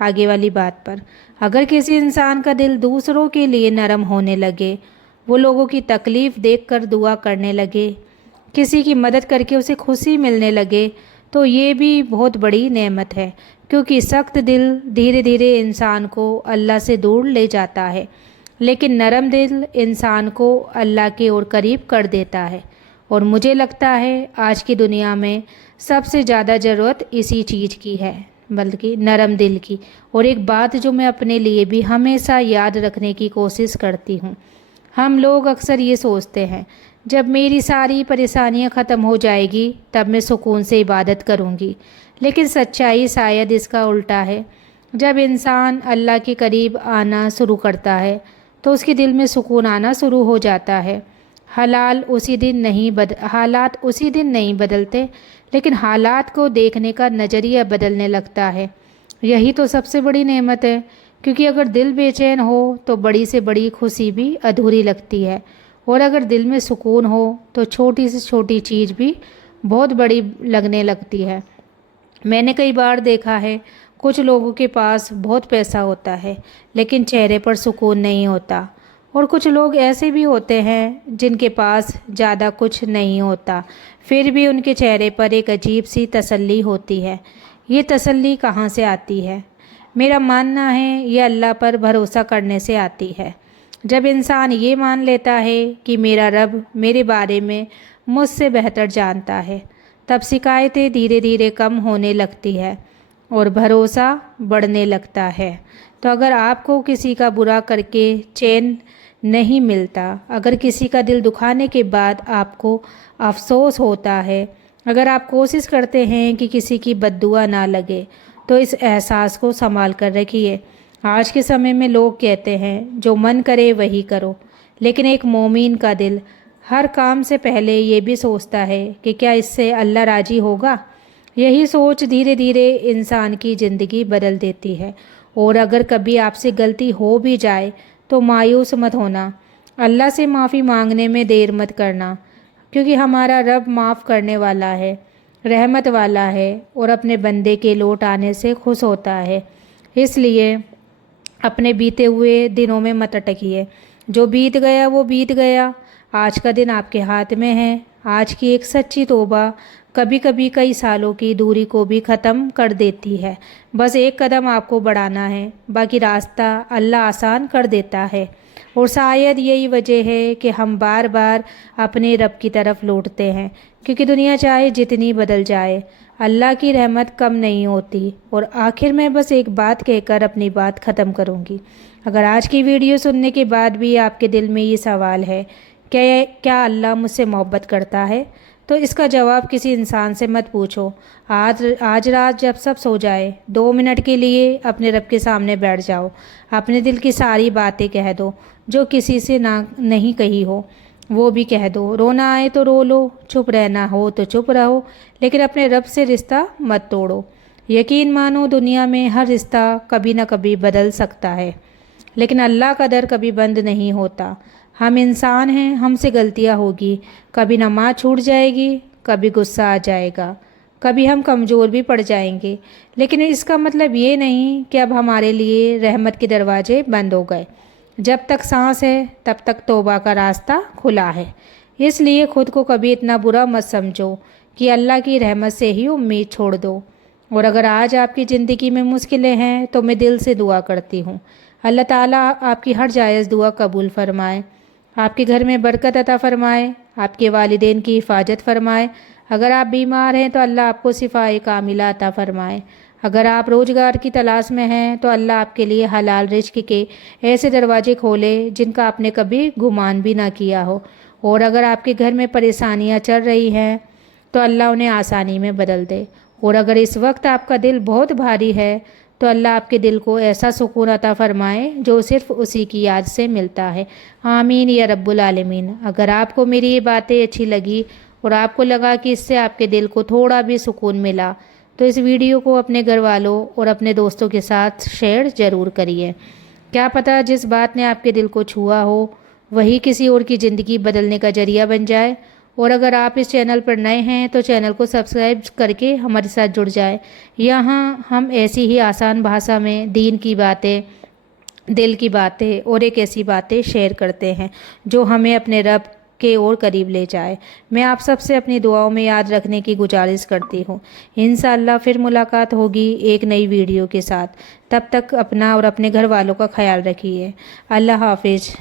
آگے والی بات پر۔ اگر کسی انسان کا دل دوسروں کے لیے نرم ہونے لگے، وہ لوگوں کی تکلیف دیکھ کر دعا کرنے لگے، کسی کی مدد کر کے اسے خوشی ملنے لگے، تو یہ بھی بہت بڑی نعمت ہے، کیونکہ سخت دل دھیرے دھیرے انسان کو اللہ سے دور لے جاتا ہے، لیکن نرم دل انسان کو اللہ کے اور قریب کر دیتا ہے۔ اور مجھے لگتا ہے آج کی دنیا میں سب سے زیادہ ضرورت اسی چیز کی ہے، بلکہ نرم دل کی۔ اور ایک بات جو میں اپنے لیے بھی ہمیشہ یاد رکھنے کی کوشش کرتی ہوں، ہم لوگ اکثر یہ سوچتے ہیں جب میری ساری پریشانیاں ختم ہو جائے گی تب میں سکون سے عبادت کروں گی، لیکن سچائی شاید اس کا الٹا ہے۔ جب انسان اللہ کے قریب آنا شروع کرتا ہے تو اس کے دل میں سکون آنا شروع ہو جاتا ہے۔ حالات اسی دن نہیں بدلتے، لیکن حالات کو دیکھنے کا نظریہ بدلنے لگتا ہے۔ یہی تو سب سے بڑی نعمت ہے، کیونکہ اگر دل بے چین ہو تو بڑی سے بڑی خوشی بھی ادھوری لگتی ہے، اور اگر دل میں سکون ہو تو چھوٹی سے چھوٹی چیز بھی بہت بڑی لگنے لگتی ہے۔ میں نے کئی بار دیکھا ہے کچھ لوگوں کے پاس بہت پیسہ ہوتا ہے لیکن چہرے پر سکون نہیں ہوتا، اور کچھ لوگ ایسے بھی ہوتے ہیں جن کے پاس زیادہ کچھ نہیں ہوتا، پھر بھی ان کے چہرے پر ایک عجیب سی تسلی ہوتی ہے۔ یہ تسلی کہاں سے آتی ہے؟ میرا ماننا ہے یہ اللہ پر بھروسہ کرنے سے آتی ہے۔ جب انسان یہ مان لیتا ہے کہ میرا رب میرے بارے میں مجھ سے بہتر جانتا ہے، تب شکایتیں دھیرے دھیرے کم ہونے لگتی ہے اور بھروسہ بڑھنے لگتا ہے۔ تو اگر آپ کو کسی کا برا کر کے چین نہیں ملتا، اگر کسی کا دل دکھانے کے بعد آپ کو افسوس ہوتا ہے، اگر آپ کوشش کرتے ہیں کہ کسی کی بد دعا نہ لگے، تو اس احساس کو سنبھال کر رکھیے۔ آج کے سمے میں لوگ کہتے ہیں جو من کرے وہی کرو، لیکن ایک مومن کا دل ہر کام سے پہلے یہ بھی سوچتا ہے کہ کیا اس سے اللہ راضی ہوگا۔ یہی سوچ دھیرے دھیرے انسان کی زندگی بدل دیتی ہے۔ اور اگر کبھی آپ سے غلطی ہو بھی جائے تو مایوس مت ہونا، اللہ سے معافی مانگنے میں دیر مت کرنا، کیونکہ ہمارا رب معاف کرنے والا ہے، رحمت والا ہے، اور اپنے بندے کے لوٹ آنے سے خوش ہوتا ہے۔ اس لیے اپنے بیتے ہوئے دنوں میں مت اٹکیے، جو بیت گیا وہ بیت گیا، آج کا دن آپ کے ہاتھ میں ہے۔ آج کی ایک سچی توبہ کبھی کبھی کئی سالوں کی دوری کو بھی ختم کر دیتی ہے۔ بس ایک قدم آپ کو بڑھانا ہے، باقی راستہ اللہ آسان کر دیتا ہے۔ اور شاید یہی وجہ ہے کہ ہم بار بار اپنے رب کی طرف لوٹتے ہیں، کیونکہ دنیا چاہے جتنی بدل جائے، اللہ کی رحمت کم نہیں ہوتی۔ اور آخر میں بس ایک بات کہہ کر اپنی بات ختم کروں گی۔ اگر آج کی ویڈیو سننے کے بعد بھی آپ کے دل میں یہ سوال ہے کہ کیا اللہ مجھ سے محبت کرتا ہے، تو اس کا جواب کسی انسان سے مت پوچھو۔ آج رات جب سب سو جائے 2 منٹ کے لیے اپنے رب کے سامنے بیٹھ جاؤ، اپنے دل کی ساری باتیں کہہ دو جو کسی سے نہیں کہی ہو، وہ بھی کہہ دو۔ رونا آئے تو رو لو، چپ رہنا ہو تو چپ رہو، لیکن اپنے رب سے رشتہ مت توڑو۔ یقین مانو دنیا میں ہر رشتہ کبھی نہ کبھی بدل سکتا ہے، لیکن اللہ کا در کبھی بند نہیں ہوتا۔ ہم انسان ہیں، ہم سے غلطیاں ہوگی، کبھی نماز چھوٹ جائے گی، کبھی غصہ آ جائے گا، کبھی ہم کمزور بھی پڑ جائیں گے، لیکن اس کا مطلب یہ نہیں کہ اب ہمارے لیے رحمت کے دروازے بند ہو گئے۔ جب تک سانس ہے تب تک توبہ کا راستہ کھلا ہے۔ اس لیے خود کو کبھی اتنا برا مت سمجھو کہ اللہ کی رحمت سے ہی امید چھوڑ دو۔ اور اگر آج آپ کی زندگی میں مشکلیں ہیں تو میں دل سے دعا کرتی ہوں اللہ تعالیٰ آپ کی ہر جائز دعا قبول فرمائے، آپ کے گھر میں برکت عطا فرمائے، آپ کے والدین کی حفاظت فرمائے۔ اگر آپ بیمار ہیں تو اللہ آپ کو شفائے کاملہ عطا فرمائے۔ اگر آپ روزگار کی تلاش میں ہیں تو اللہ آپ کے لیے حلال رزق کے ایسے دروازے کھولے جن کا آپ نے کبھی گمان بھی نہ کیا ہو۔ اور اگر آپ کے گھر میں پریشانیاں چل رہی ہیں تو اللہ انہیں آسانی میں بدل دے۔ اور اگر اس وقت آپ کا دل بہت بھاری ہے تو اللہ آپ کے دل کو ایسا سکون عطا فرمائے جو صرف اسی کی یاد سے ملتا ہے۔ آمین یا رب العالمین۔ اگر آپ کو میری یہ باتیں اچھی لگی اور آپ کو لگا کہ اس سے آپ کے دل کو تھوڑا بھی سکون ملا، تو اس ویڈیو کو اپنے گھر والوں اور اپنے دوستوں کے ساتھ شیئر ضرور کریے۔ کیا پتہ جس بات نے آپ کے دل کو چھوا ہو وہی کسی اور کی زندگی بدلنے کا ذریعہ بن جائے۔ اور اگر آپ اس چینل پر نئے ہیں تو چینل کو سبسکرائب کر کے ہمارے ساتھ جڑ جائیں۔ یہاں ہم ایسی ہی آسان بھاشا میں دین کی باتیں، دل کی باتیں اور ایک ایسی باتیں شیئر کرتے ہیں جو ہمیں اپنے رب کے اور قریب لے جائے۔ میں آپ سب سے اپنی دعاؤں میں یاد رکھنے کی گزارش کرتی ہوں۔ انشاءاللہ پھر ملاقات ہوگی ایک نئی ویڈیو کے ساتھ۔ تب تک اپنا اور اپنے گھر والوں کا خیال رکھیے۔ اللہ حافظ۔